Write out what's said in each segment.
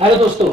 Hello दोस्तों,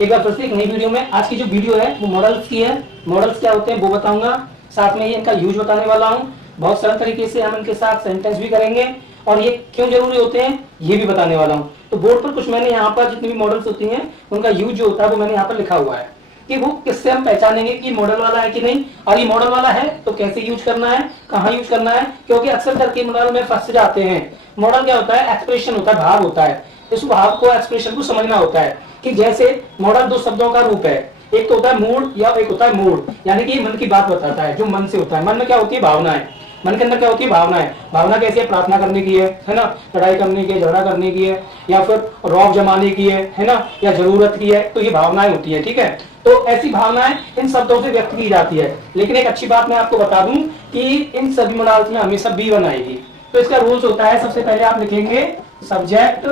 एक बार फिर से एक नई वीडियो में। आज की जो वीडियो है वो मॉडल्स की है। मॉडल्स क्या होते हैं वो बताऊंगा, साथ में ये इनका यूज बताने वाला हूँ। बहुत सरल तरीके से हम इनके साथ सेंटेंस भी करेंगे और ये क्यों जरूरी होते हैं ये भी बताने वाला हूँ। तो बोर्ड पर कुछ मैंने यहाँ पर जितनी भी मॉडल्स होती हैं उनका यूज जो होता है वो मैंने यहाँ पर लिखा हुआ है कि वो किससे हम पहचानेंगे कि मॉडल वाला है कि नहीं, और ये मॉडल वाला है तो कैसे यूज करना है, कहाँ यूज करना है। क्योंकि अक्सर करके मॉडल में फंस जाते हैं। मॉडल क्या होता है? एक्सप्रेशन होता है, भाव होता है। इस भाव को, एक्सप्रेशन को समझना होता है कि जैसे मॉडल दो शब्दों का रूप है। एक तो होता है मूड या एक होता है मूड, यानी कि मन की बात बताता है, जो मन से होता है। मन में क्या होती है? भावनाएं। मन के अंदर क्या होती है? भावनाएं। भावना कैसी है? प्रार्थना करने की है ना, लड़ाई करने की है, झगड़ा करने की है, या फिर रौब जमाने की है ना, या जरूरत की है। तो ये भावनाएं होती है, ठीक है। तो ऐसी भावनाएं इन शब्दों से व्यक्त की जाती है। लेकिन एक अच्छी बात मैं आपको बता दूं कि इन सभी मॉडल्स में हमेशा बी1 आएगी। तो इसका रूल्स होता है, सबसे पहले आप लिखेंगे सब्जेक्ट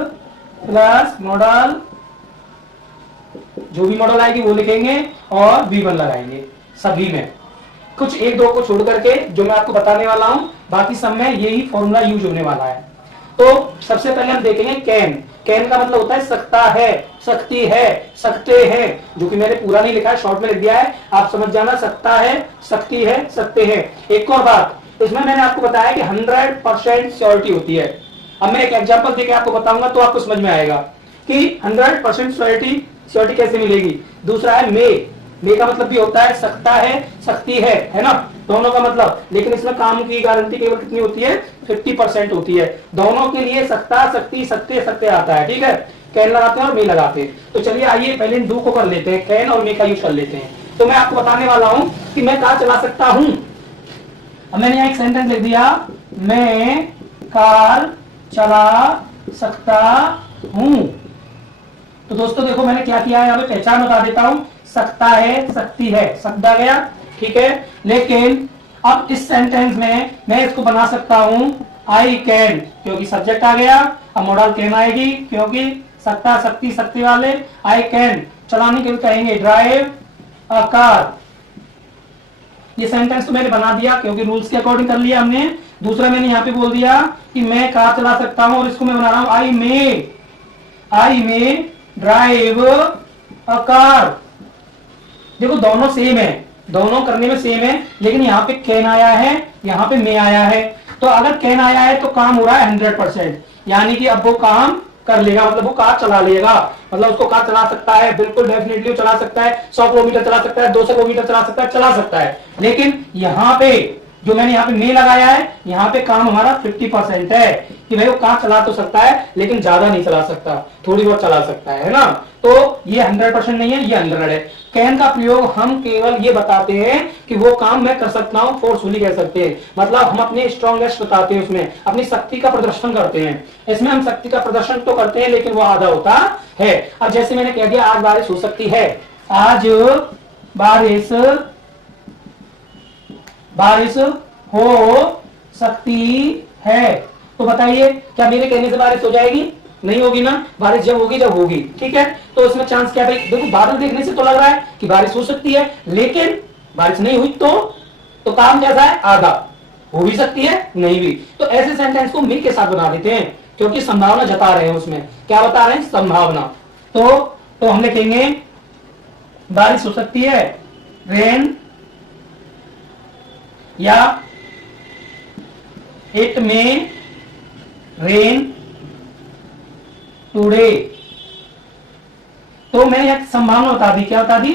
प्लस मॉडल, जो भी मॉडल आएगी वो लिखेंगे और बी1 लगाएंगे सभी में, कुछ एक दो को छोड़ करके जो मैं आपको बताने वाला हूं। बाकी सब में यही फॉर्मूला यूज होने वाला है। तो सबसे पहले हम देखेंगे कैन। कैन का मतलब होता है सकता है, सकती है, सकते हैं, जो कि मैंने पूरा नहीं लिखा है, शॉर्ट में लिख दिया है, आप समझ जाना। सकता है, सकती है, सकते हैं। एक और बात, इसमें मैंने आपको बताया कि 100% श्योरिटी होती है। अब मैं एक एग्जांपल देके आपको बताऊंगा तो आपको समझ में आएगा कि 100% श्योरिटी कैसे मिलेगी। दूसरा है मे। मे का मतलब भी होता है सकता है, सकती है ना, दोनों का मतलब। लेकिन इसमें काम की गारंटी केवल कितनी होती है? 50% होती है। दोनों के लिए सकता, सकती, सकते, सकते आता है, ठीक है। कैन लगाते हैं और मे लगाते हैं। तो चलिए आइए पहले इन दो को कर लेते हैं, कैन और मे का यूज कर लेते हैं। तो मैं आपको बताने वाला हूं कि मैं कार चला सकता हूं। अब मैंने यहाँ एक सेंटेंस लिख दिया, मैं कार चला सकता हूं। तो दोस्तों देखो मैंने क्या किया है, यहाँ पे पहचान बता देता हूं। सकता है, सकती है, शब्द आ गया, ठीक है। लेकिन अब इस सेंटेंस में मैं इसको बना सकता हूं आई कैन, क्योंकि सब्जेक्ट आ गया। अब मॉडल कैन आएगी क्योंकि सकता, सकती, सकती वाले। आई कैन चलाने के लिए कहेंगे ड्राइव अ कार। ये सेंटेंस तो मैंने बना दिया क्योंकि रूल्स के अकॉर्डिंग कर लिया हमने। दूसरा मैंने यहाँ पे बोल दिया कि मैं कार चला सकता हूं, और इसको मैं बना रहा हूं आई मे ड्राइव अ कार। देखो दोनों सेम है, दोनों करने में सेम है, लेकिन यहाँ पे कैन आया है, यहाँ पे मे आया है। तो अगर कैन आया है तो काम हो रहा है 100%, यानी कि अब वो काम कर लेगा, मतलब वो कार चला लेगा। मतलब उसको कार चला सकता है, बिल्कुल डेफिनेटली वो चला सकता है। 100 किलोमीटर चला सकता है, 200 किलोमीटर चला सकता है। लेकिन यहाँ पे जो मैंने यहाँ पे मे लगाया है, यहाँ पे काम हमारा 50% है कि भाई वो कार चला तो सकता है लेकिन ज्यादा नहीं चला सकता, थोड़ी बहुत चला सकता है ना। तो ये 100% नहीं है, ये 100 है। कैन का प्रयोग हम केवल ये बताते हैं कि वो काम मैं कर सकता हूं, फोर्सफुली कह सकते हैं। मतलब हम अपने स्ट्रॉन्गेस्ट बताते हैं, उसमें अपनी शक्ति का प्रदर्शन करते हैं। इसमें हम शक्ति का प्रदर्शन तो करते हैं लेकिन वो आधा होता है। अब जैसे मैंने कह दिया आज बारिश हो सकती है, आज बारिश हो सकती है। तो बताइए क्या मेरे कहने से बारिश हो जाएगी? नहीं होगी ना। बारिश जब होगी, ठीक है। तो इसमें चांस क्या भाई? देखो बादल देखने से तो लग रहा है कि बारिश हो सकती है, लेकिन बारिश नहीं हुई तो काम कैसा है? आधा। हो भी सकती है, नहीं भी। तो ऐसे सेंटेंस को मे के साथ बना देते हैं क्योंकि संभावना जता रहे हैं। उसमें क्या बता रहे हैं? संभावना। तो हम लिखेंगे बारिश हो सकती है, रेन, या इट मे रेन टुडे। तो मैंने एक संभावना बता दी। क्या बता दी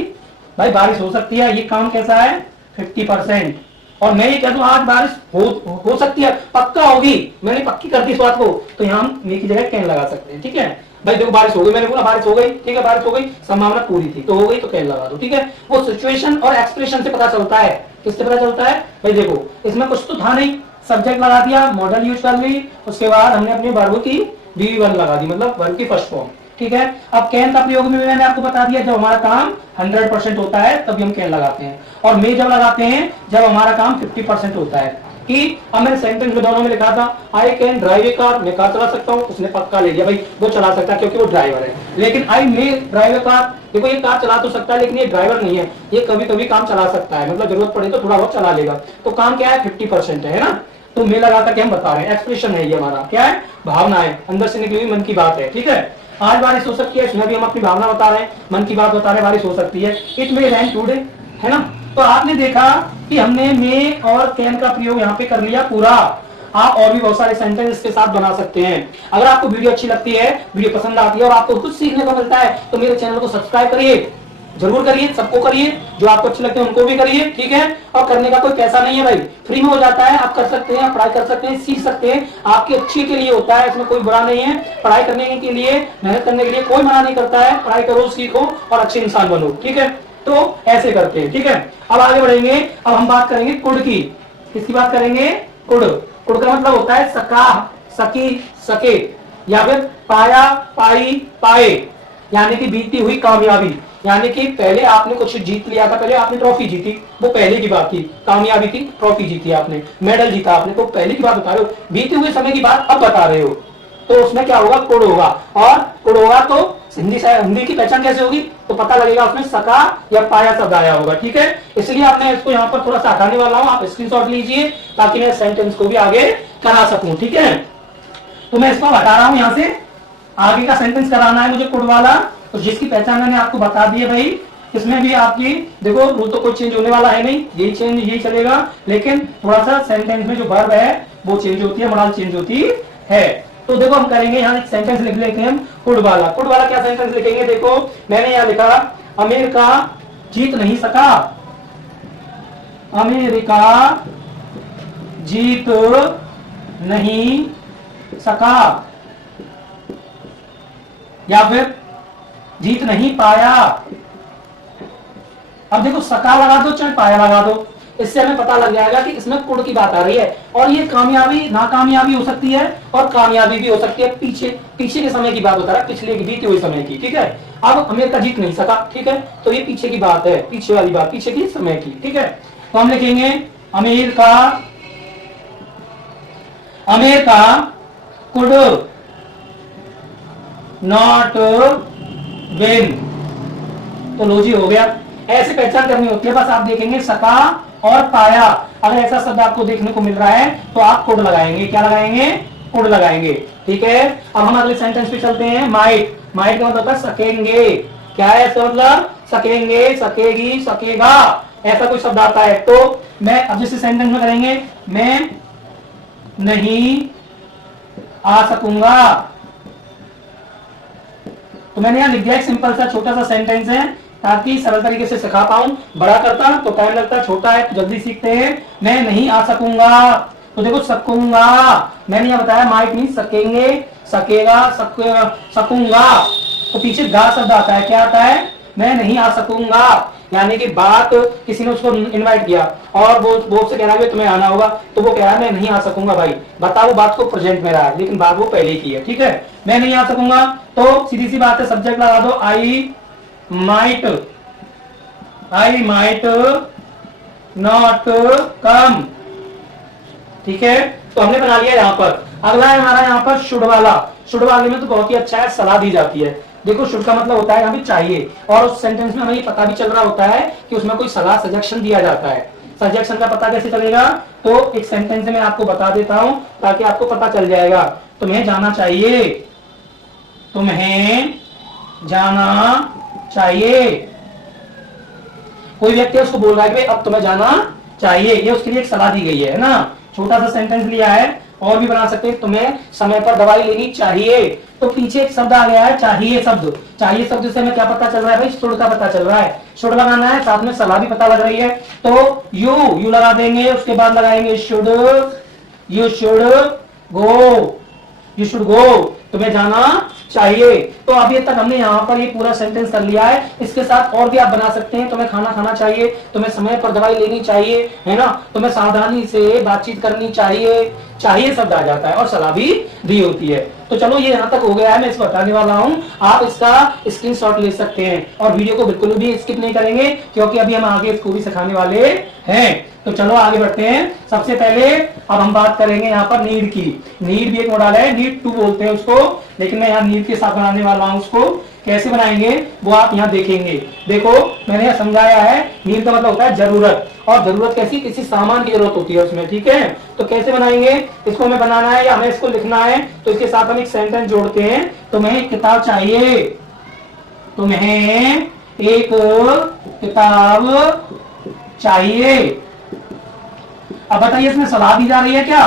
भाई? बारिश हो सकती है। ये काम कैसा है? 50%। और मैं ये कह दूं आज बारिश हो सकती है, पक्का होगी, मैंने पक्की कर दी इस बात को, तो यहां हम मे की जगह कैन लगा सकते हैं, ठीक है। भाई देखो बारिश हो गई, मैंने बोला बारिश हो गई, ठीक है, बारिश हो गई, संभावना पूरी थी तो हो गई, तो कैन लगा दो, ठीक है। वो सिचुएशन और एक्सप्रेशन से पता चलता है। किससे पता चलता है भाई? देखो इसमें कुछ तो था नहीं, सब्जेक्ट लगा दिया, मॉडल यूज कर ली, उसके बाद हमने अपने वर्ब की बी1 लगा दी, मतलब वर्ब की फर्स्ट फॉर्म, ठीक है। अब कैन का प्रयोग में मैंने आपको बता दिया, जब हमारा काम 100% होता है तभी हम कैन लगाते हैं, और मे जब लगाते हैं जब हमारा काम 50% होता है। कि अब मैंने सेंटेंस में दोनों में लिखा था I can drive A car, मैं कार चला सकता हूँ, उसने पक्का ले लिया भाई वो चला सकता है क्योंकि वो ड्राइवर है। लेकिन आई मे ड्राइव ए कार, देखो ये कार चला तो सकता है लेकिन ये ड्राइवर नहीं है, ये कभी कभी काम चला सकता है, मतलब जरूरत पड़े तो थोड़ा बहुत चला लेगा। तो काम क्या है? 50% है ना। तो मे लगा करके हम बता रहे हैं, एक्सप्रेशन है ये हमारा, क्या है? भावना है, अंदर से निकली हुई मन की बात है, ठीक है। आज बारिश हो सकती है, इसमें भी हम अपनी भावना बता रहे हैं, मन की बात बता रहे हैं, बारिश हो सकती है। इट मे रेन टुडे, है ना। तो आपने देखा कि हमने मे और कैन का प्रयोग यहाँ पे कर लिया पूरा। आप और भी बहुत सारे सेंटेंस इसके साथ बना सकते हैं। अगर आपको वीडियो अच्छी लगती है, वीडियो पसंद आती है और आपको कुछ सीखने को मिलता है, तो मेरे चैनल को सब्सक्राइब करिए, जरूर करिए, सबको करिए, जो आपको अच्छे लगते हैं उनको भी करिए, ठीक है। और करने का कोई पैसा नहीं है भाई, फ्री में हो जाता है, आप कर सकते हैं, पढ़ाई कर सकते हैं, सीख सकते हैं, आपके अच्छे के लिए होता है, इसमें कोई बुरा नहीं है। पढ़ाई करने के लिए, मेहनत करने के लिए कोई मना नहीं करता है। पढ़ाई करो, सीखो और अच्छे इंसान बनो, ठीक है। तो ऐसे करते हैं, ठीक है। अब आगे बढ़ेंगे। अब हम बात करेंगे कुड की। किसकी बात करेंगे? कुड। कुड का मतलब होता है सका, सकी, सके, या फिर पाया, पाई, पाए, यानी कि बीती हुई कामयाबी। यानी कि पहले आपने कुछ जीत लिया था, पहले आपने ट्रॉफी जीती, वो पहले की बात थी, कामयाबी थी, ट्रॉफी जीती आपने, मेडल जीता आपने, तो पहले की बात बता रहे हो, बीते हुए समय की बात अब बता रहे हो, तो उसमें क्या होगा? कुड होगा। और कुड होगा तो हिंदी की पहचान कैसे होगी? तो पता लगेगा उसमें सका या पाया शब्द आया होगा, ठीक है। इसलिए अब मैं इसको यहाँ पर थोड़ा सा हटाने वाला हूँ, आप स्क्रीनशॉट लीजिए ताकि मैं सेंटेंस को भी आगे करा सकूं, ठीक है। तो मैं इसको हटा रहा हूं, यहां से आगे का सेंटेंस कराना है मुझे कुड वाला। तो जिसकी पहचान मैंने आपको बता दी है भाई, इसमें भी आपकी देखो रूल तो कोई चेंज होने वाला है नहीं, यही चेंज यही चलेगा, लेकिन थोड़ा सा सेंटेंस में जो वर्ब है वो चेंज होती है, मोरल चेंज होती है। तो देखो हम करेंगे, यहाँ एक सेंटेंस लिख लेते हैं हम कुड वाला। कुड वाला क्या सेंटेंस लिखेंगे? देखो मैंने यहाँ लिखा, अमेरिका जीत नहीं सका, अमेरिका जीत नहीं सका, या फिर जीत नहीं पाया। अब देखो सका लगा दो चाहे पाया लगा दो, इससे हमें पता लग जाएगा कि इसमें कुड की बात आ रही है। और ये कामयाबी नाकामयाबी हो सकती है और कामयाबी भी हो सकती है, पीछे के समय की बात बता रहा है, पिछले की बीते हुए समय की, ठीक है। अब अमेरिका जीत नहीं सका, ठीक है, तो ये पीछे की बात है, पीछे वाली बात, पीछे की समय की, ठीक है। तो हम लिखेंगे अमेरिका कुड नॉट विन। तो लो जी हो गया। ऐसे पहचान करनी होती है, बस आप देखेंगे सका और पाया, अगर ऐसा शब्द आपको देखने को मिल रहा है तो आप कुड लगाएंगे। क्या लगाएंगे? कुड लगाएंगे, ठीक है। अब हम अगले सेंटेंस पे चलते हैं। माइट। माइट का मतलब होता है सकेंगे। क्या है इसका मतलब? सकेंगे, सकेगी, सकेगा, ऐसा कोई शब्द आता है। तो मैं अब जैसे सेंटेंस में करेंगे, मैं नहीं आ सकूंगा, तो मैंने यहां लिख दिया एक सिंपल सा छोटा सा सेंटेंस है ताकि सरल तरीके से सिखा पाऊं। बड़ा करता तो टाइम लगता, छोटा है तो जल्दी सीखते हैं। मैं नहीं आ सकूंगा, तो देखो सकूंगा, मैंने यहां बताया माइट मीन सकेंगे, सकेगा, सकूंगा, तो पीछे गा शब्द आता है। क्या आता है? मैं नहीं आ सकूंगा, यानी कि बात किसी ने उसको इनवाइट किया और वो उससे कह रहा है तुम्हें आना होगा, तो वो कह रहा है मैं नहीं आ सकूंगा। भाई बताओ, बात को प्रेजेंट में रहा है लेकिन बात वो पहले की है, ठीक है। मैं नहीं आ सकूंगा, तो सीधी सी बात है, सब्जेक्ट लगा दो आई माइट नॉट कम, ठीक है। तो हमने बना लिया यहाँ पर। अगला है हमारा यहाँ पर शुड वाला। शुड वाले में तो बहुत ही अच्छा है, सलाह दी जाती है। देखो शुड का मतलब होता है हमें चाहिए, और उस सेंटेंस में हमें ये पता भी चल रहा होता है कि उसमें कोई सलाह सजेशन दिया जाता है। सजेशन का पता कैसे चलेगा? तो एक सेंटेंस में आपको बता देता हूं ताकि आपको पता चल जाएगा। तुम्हें जाना चाहिए, तुम्हें जाना चाहिए। कोई व्यक्ति उसको बोल रहा है कि अब तुम्हें जाना चाहिए, ये उसके लिए एक सलाह दी गई है ना। छोटा सा सेंटेंस लिया है, और भी बना सकते हैं, तुम्हें समय पर दवाई लेनी चाहिए। तो पीछे एक शब्द आ गया है चाहिए शब्द। चाहिए शब्द से हमें क्या पता चल रहा है भाई? शुड का पता चल रहा है। शुड लगाना है, साथ में सलाह भी पता लग रही है, तो यू लगा देंगे, उसके बाद लगाएंगे शुड, यू शुड गो, तुम्हें जाना चाहिए। तो अभी तक हमने यहाँ पर ये पूरा सेंटेंस कर लिया है। इसके साथ और भी आप बना सकते हैं, तुम्हें खाना खाना चाहिए, तुम्हें समय पर दवाई लेनी चाहिए, है ना, तुम्हें सावधानी से बातचीत करनी चाहिए। चाहिए शब्द आ जाता है और सलाह भी दी होती है। तो चलो ये यहाँ तक हो गया है, मैं इसको हटाने वाला हूँ। आप इसका स्क्रीनशॉट ले सकते हैं और वीडियो को बिल्कुल भी स्किप नहीं करेंगे क्योंकि अभी हम आगे इसको भी सिखाने वाले हैं। तो चलो आगे बढ़ते हैं। सबसे पहले अब हम बात करेंगे यहाँ पर नीड की। नीड भी एक मॉडल है, नीड टू बोलते हैं उसको, लेकिन मैं यहाँ नीड के साथ बनाने वाला हूँ उसको। कैसे बनाएंगे वो आप यहाँ देखेंगे। देखो मैंने यहाँ समझाया है, नीड का मतलब होता है जरूरत, और जरूरत कैसी, किसी सामान की जरूरत होती है उसमें, ठीक है। तो कैसे बनाएंगे, इसको हमें बनाना है या हमें इसको लिखना है, तो इसके साथ हम एक सेंटेंस जोड़ते हैं। तुम्हें एक किताब चाहिए, तुम्हें एक किताब चाहिए। अब बताइए इसमें सलाह दी जा रही है क्या,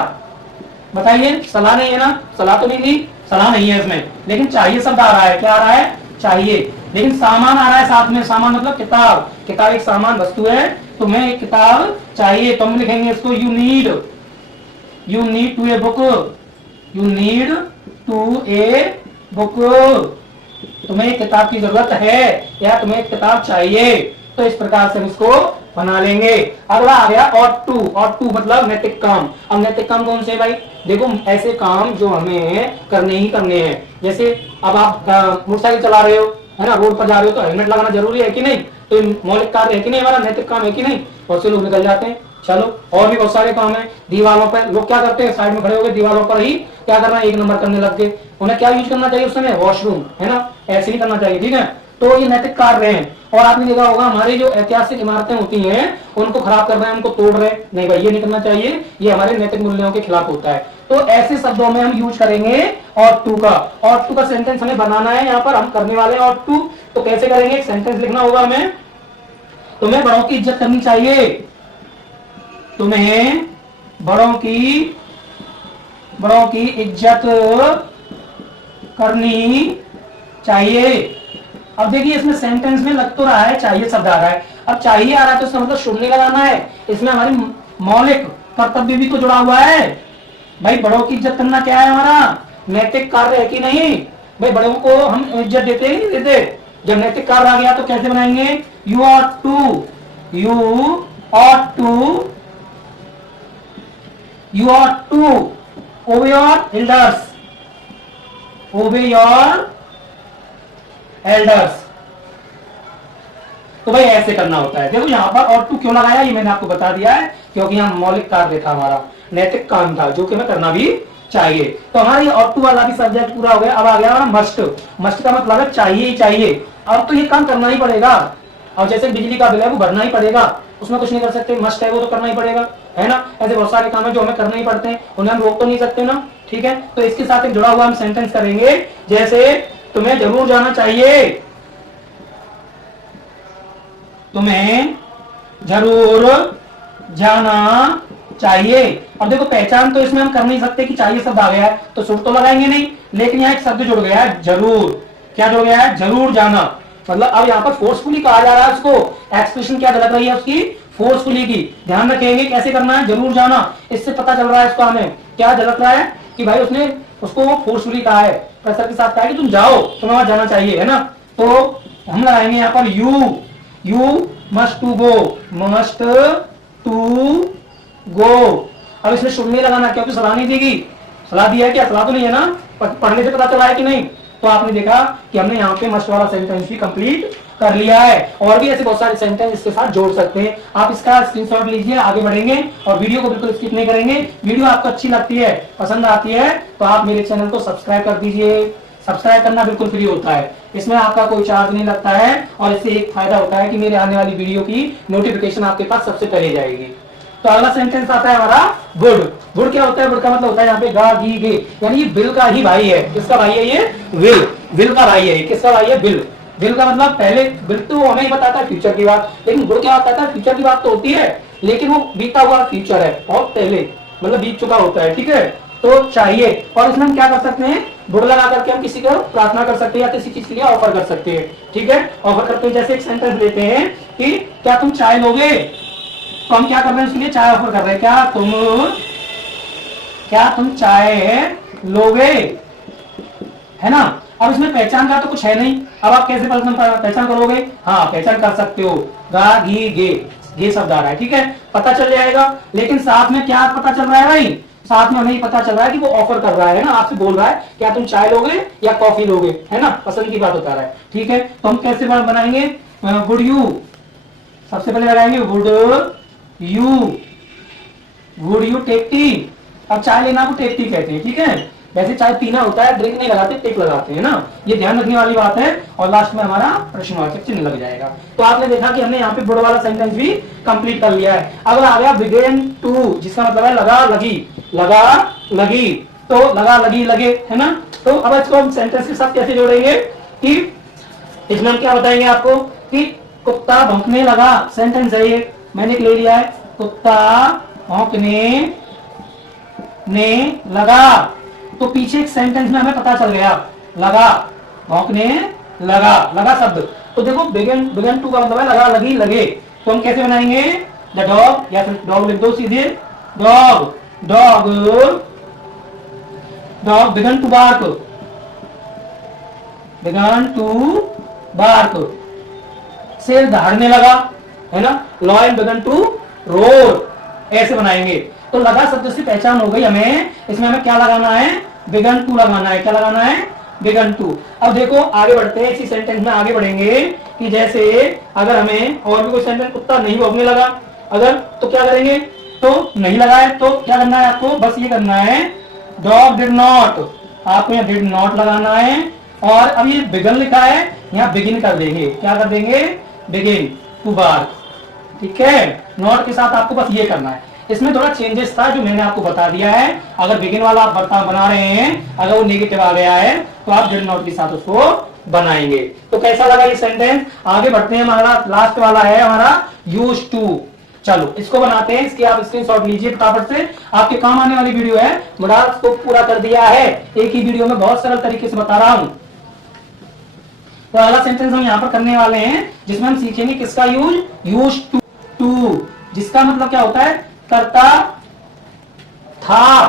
बताइए, सलाह नहीं है ना, सलाह तो नहीं दी, सलाह नहीं है इसमें, लेकिन चाहिए शब्द आ रहा है, क्या आ रहा है, चाहिए। लेकिन सामान आ रहा है साथ में, सामान मतलब किताब, किताब एक सामान वस्तु है, तुम्हें एक किताब चाहिए, तो हम लिखेंगे इसको you need to a book, you need to a book, तुम्हें एक किताब की जरूरत है या तुम्हें एक किताब चाहिए। तो इस प्रकार से हम इसको बना लेंगे। अगला आ गया ought to मतलब नैतिक काम। अब नैतिक काम कौन से भाई, देखो ऐसे काम जो हमें करने ही करने हैं। जैसे अब आप मोटरसाइकिल चला रहे हो, है ना, रोड पर जा रहे हो तो हेलमेट लगाना जरूरी है कि नहीं, तो मौलिक कार्य है कि नहीं, हमारा नैतिक काम है कि नहीं। बहुत से लोग निकल जाते हैं, चलो और भी बहुत सारे काम है। दीवारों पर लोग क्या करते हैं, साइड में खड़े हो गए, दीवारों पर ही क्या करना है, एक नंबर करने लग गए। उन्हें क्या यूज करना चाहिए उस समय, वॉशरूम, है ना, ऐसे ही करना चाहिए, ठीक है। तो ये नैतिक कार्य हैं। और आपने देखा होगा हमारी जो ऐतिहासिक इमारतें होती हैं उनको खराब कर रहे हैं, उनको तोड़ रहे हैं, नहीं भाई ये नहीं करना चाहिए, ये हमारे नैतिक मूल्यों के खिलाफ होता है। तो ऐसे शब्दों में हम यूज करेंगे ought to का। ought to का सेंटेंस हमें बनाना है, यहाँ पर हम करने वाले हैं ought to। तो कैसे करेंगे, एक सेंटेंस लिखना होगा हमें, तुम्हें बड़ों की इज्जत करनी चाहिए, तुम्हें बड़ों की इज्जत करनी चाहिए। अब देखिए इसमें सेंटेंस में लग तो रहा है चाहिए शब्द आ रहा है, अब चाहिए आ रहा है तो इसका मतलब शुभ नहीं लगाना है, इसमें हमारी मौलिक कर्तव्य भी तो जुड़ा हुआ है। भाई बड़ों की इज्जत करना क्या है, हमारा नैतिक कार्य है कि नहीं। भाई बड़ों को हम इज्जत देते ही नहीं देते। जब नैतिक कार्य आ गया तो कैसे बनाएंगे, you ought to obey your elders। तो भाई ऐसे करना होता है। देखो यहाँ पर ought to क्यों लगाया ये मैंने आपको बता दिया है, क्योंकि यहाँ मौलिक कार्य था, हमारा नैतिक काम था जो कि हमें करना भी चाहिए। तो हमारा ये ought to वाला भी सब्जेक्ट पूरा हो गया। अब आ गया हमारा मस्ट का मतलब है चाहिए ही चाहिए। अब तो ये काम करना ही पड़ेगा। और जैसे बिजली का बिल है वो भरना ही पड़ेगा, उसमें कुछ नहीं कर सकते, मस्ट है वो तो करना ही पड़ेगा, है ना। ऐसे बहुत सारे काम है जो हमें करना ही पड़ते हैं, उन्हें हम रोक तो नहीं सकते ना, ठीक है। तो इसके साथ एक जुड़ा हुआ हम सेंटेंस करेंगे, जैसे तुम्हें जरूर जाना चाहिए, तुम्हें जरूर जाना चाहिए। अब देखो पहचान तो इसमें हम कर नहीं सकते कि चाहिए शब्द आ गया है तो शुभ तो लगाएंगे नहीं, लेकिन यहाँ एक शब्द जुड़ गया है जरूर। क्या जुड़ गया है, जरूर जाना। मतलब अब यहाँ पर फोर्सफुली कहा जा रहा है उसको, एक्सप्रेशन क्या झलक रही है उसकी, फोर्सफुली की। ध्यान रखेंगे कैसे करना है, जरूर जाना। इससे पता चल रहा है उसको हमें क्या झलक रहा है कि भाई उसने उसको फोर्सफुली कहा है, प्रेशर के साथ कहा है कि तुम जाओ, तुम्हें वहां जाना चाहिए, है ना। तो हम लगाएंगे यहाँ पर यू मस्ट टू गो। अब इसमें शुभ नहीं लगाना क्योंकि सलाह नहीं देगी, सलाह दिया है क्या, सलाह तो नहीं है ना, पढ़ने से पता चला है कि नहीं। तो आपने देखा कि हमने यहाँ पे मस्ट वाला सेंटेंस भी कंप्लीट कर लिया है। और भी ऐसे बहुत सारे सेंटेंस इसके साथ जोड़ सकते हैं। आप इसका स्क्रीनशॉट लीजिए, आगे बढ़ेंगे और वीडियो को बिल्कुल स्किप नहीं करेंगे। वीडियो आपको अच्छी लगती है, पसंद आती है तो आप मेरे चैनल को सब्सक्राइब कर दीजिए। सब्सक्राइब करना बिल्कुल फ्री होता है, इसमें आपका कोई चार्ज नहीं लगता है, और इससे एक फायदा होता है कि मेरे आने वाली वीडियो की नोटिफिकेशन आपके पास सबसे पहले जाएगी। तो अगला सेंटेंस आता है हमारा गुड क्या होता है, गुड का मतलब होता है यहाँ पे गा गी गे, यानी ये बिल का ही भाई है। किसका भाई है ये, विल का भाई है। किसका भाई है, बिल का मतलब पहले बिल तो हमें ही बताता है फ्यूचर की बात, लेकिन गुड क्या बताता है, फ्यूचर की बात तो होती है लेकिन वो बीता हुआ फ्यूचर है, बहुत पहले मतलब बीत चुका होता है, ठीक है। तो चाहिए, और इसमें हम क्या कर सकते हैं, गुड लगा करके हम किसी को प्रार्थना कर सकते हैं या किसी चीज के लिए ऑफर कर सकते हैं, ठीक है। ऑफर करते हैं, जैसे एक सेंटेंस लेते हैं कि क्या तुम चाय लोगे, तो हम क्या कर रहे हैं उसके लिए चाय ऑफर कर रहे हैं, क्या तुम चाय लोगे, है ना। अब इसमें पहचान का तो कुछ है नहीं, अब आप कैसे पहचान करोगे, हाँ पहचान कर सकते हो, गा घी गे शब्द आ रहा है, ठीक है, पता चल जाएगा। लेकिन साथ में क्या पता चल रहा है भाई, साथ में हमें पता चल रहा है कि वो ऑफर कर रहा है ना, आपसे बोल रहा है क्या तुम चाय लोगे या कॉफी लोगे, है ना, पसंद की बात बता रहा है, ठीक है। तो हम कैसे बनाएंगे, वुड यू, सबसे पहले लगाएंगे वुड यू टेक टी। अब चाय लेना को टेक टी कहते हैं, ठीक है। वैसे चाय पीना होता है, ड्रिंक नहीं लगाते, टिक लगाते हैं ना, ये ध्यान रखने वाली बात है। और लास्ट में हमारा प्रश्नवाचक चिन्ह लग जाएगा। तो आपने देखा कि हमने यहाँ पे बुढ़ वाला सेंटेंस भी कंप्लीट कर लिया है। अगला आ गया बिगेन टू, जिसका मतलब है लगा लगी, लगा लगी, तो लगा लगी लगे, है ना। तो अब इसको हम सेंटेंस के साथ कैसे जोड़ेंगे कि इसमें हम क्या बताएंगे आपको कि कुत्ता भौंकने लगा, सेंटेंस है ये, मैंने ले लिया है, कुत्ता भौंकने ने लगा। तो पीछे एक सेंटेंस में हमें पता चल गया, लगा भौंकने लगा, लगा शब्द। तो देखो बिगन टू का मतलब है लगा लगी लगे। तो हम कैसे बनाएंगे, द डॉग, या फिर डॉग लिख दो सीधे, dog dog dog begin to bark, begin to bark, शेर दहाड़ने लगा, है ना, लॉयन बिगन टू रोर, ऐसे बनाएंगे। तो लगा शब्द से पहचान हो गई हमें, इसमें हमें क्या लगाना है, बिगन टू लगाना है। क्या लगाना है, बिगन टू। अब देखो आगे बढ़ते हैं, इसी सेंटेंस में आगे बढ़ेंगे कि जैसे अगर हमें और भी कोई सेंटेंस, कुत्ता नहीं भौंकने लगा, अगर तो क्या करेंगे, तो नहीं लगा है तो क्या करना है आपको, बस ये करना है, डॉग डिड नॉट, आपको यहाँ डिड नॉट लगाना है। और अब ये बिगन लिखा है, यहाँ बिगिन कर देंगे, क्या कर देंगे, बिगिन टू बार्क, ठीक है। नॉट के साथ आपको बस ये करना है। इसमें थोड़ा चेंजेस था जो मैंने आपको बता दिया है। अगर बिगिन वाला आप बना रहे हैं, अगर वो नेगेटिव आ गया है तो आप डिड नॉट के साथ उसको बनाएंगे। तो कैसा लगा ये सेंटेंस, आगे बढ़ते हैं। हमारा लास्ट वाला है हमारा यूज्ड टू। चलो इसको बनाते हैं, इसकी आप स्क्रीनशॉट लीजिए फटाफट से, आपके काम आने वाली वीडियो है। मुराद को पूरा कर दिया है, एक ही वीडियो में बहुत सरल तरीके से बता रहा हूं। तो अगला सेंटेंस हम यहाँ पर करने वाले हैं, जिसमें हम सीखेंगे किसका यूज, यूज्ड टू, टू जिसका मतलब क्या होता है, करता था,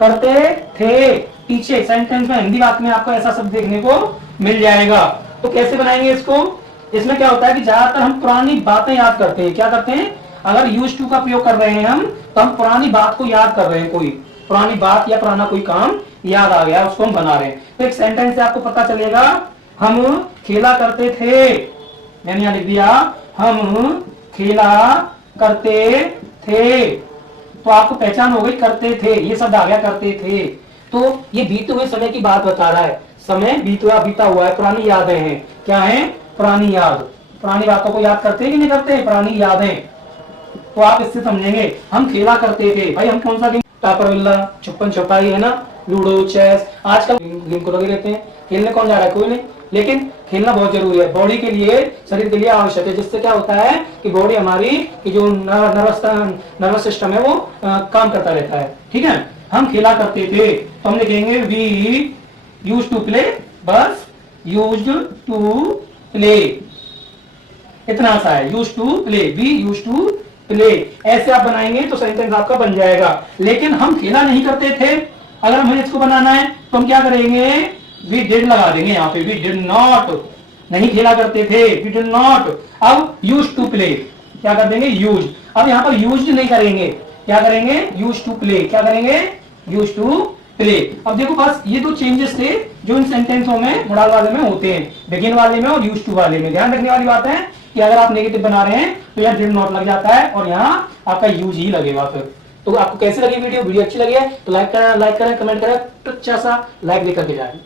करते थे। पीछे सेंटेंस में हिंदी बात में आपको ऐसा शब्द देखने को मिल जाएगा। तो कैसे बनाएंगे इसको, इसमें क्या होता है कि ज्यादातर हम पुरानी बातें याद करते हैं। क्या करते हैं, अगर यूज टू का प्रयोग कर रहे हैं हम, तो हम पुरानी बात को याद कर रहे हैं, कोई पुरानी बात या पुराना कोई काम याद आ गया, उसको हम बना रहे हैं। तो एक सेंटेंस से आपको पता चलेगा, हम खेला करते थे, मैंने यहां लिख दिया, हम खेला करते थे। तो आपको पहचान हो गई, करते थे, ये शब्द आ गया, करते थे। तो ये बीते हुए समय की बात बता रहा है, समय बीता हुआ है, पुरानी यादें हैं। क्या है, पुरानी याद, पुरानी बातों को याद करते हैं कि नहीं करते, पुरानी यादें। तो आप इससे समझेंगे, हम खेला करते थे, भाई हम कौन सा गेम, टापर बिल्ला, छुपन छुपाई, है ना, लूडो, चेस, आजकल गेम को लगे रहते हैं। खेलने कौन जा रहा है, कोई नहीं, लेकिन खेलना बहुत जरूरी है, बॉडी के लिए, शरीर के लिए आवश्यक है। जिससे क्या होता है कि बॉडी हमारी की जो नर्वस सिस्टम है वो काम करता रहता है, ठीक है। हम खेला करते थे, तो हम लिखेंगे वी यूज्ड टू प्ले, बस यूज्ड टू प्ले, इतना सा है, used to play, we used to play. ऐसे आप बनाएंगे तो सेंटेंस आपका बन जाएगा। लेकिन हम खेला नहीं करते थे, अगर हमें इसको बनाना है तो हम क्या करेंगे, वी डिड लगा देंगे यहाँ पे, वी डिड नॉट, नहीं खेला करते थे, वी डिड नॉट। अब यूज टू प्ले, क्या कर देंगे, यूज। अब यहाँ पर यूज नहीं करेंगे, क्या करेंगे, यूज टू प्ले, क्या करेंगे, यूज टू प्ले। अब देखो बस ये दो चेंजेस थे जो इन सेंटेंसों में मोडल वाले में होते हैं, बिगिन वाले में और यूज टू वाले में। ध्यान रखने वाली बात है कि अगर आप नेगेटिव बना रहे हैं तो यहाँ डिड नॉट लग जाता है और यहाँ आपका यूज ही लगेगा फिर। तो आपको कैसी लगी वीडियो अच्छी लगी है तो लाइक करें, कमेंट करें, अच्छा सा लाइक देकर के जाए।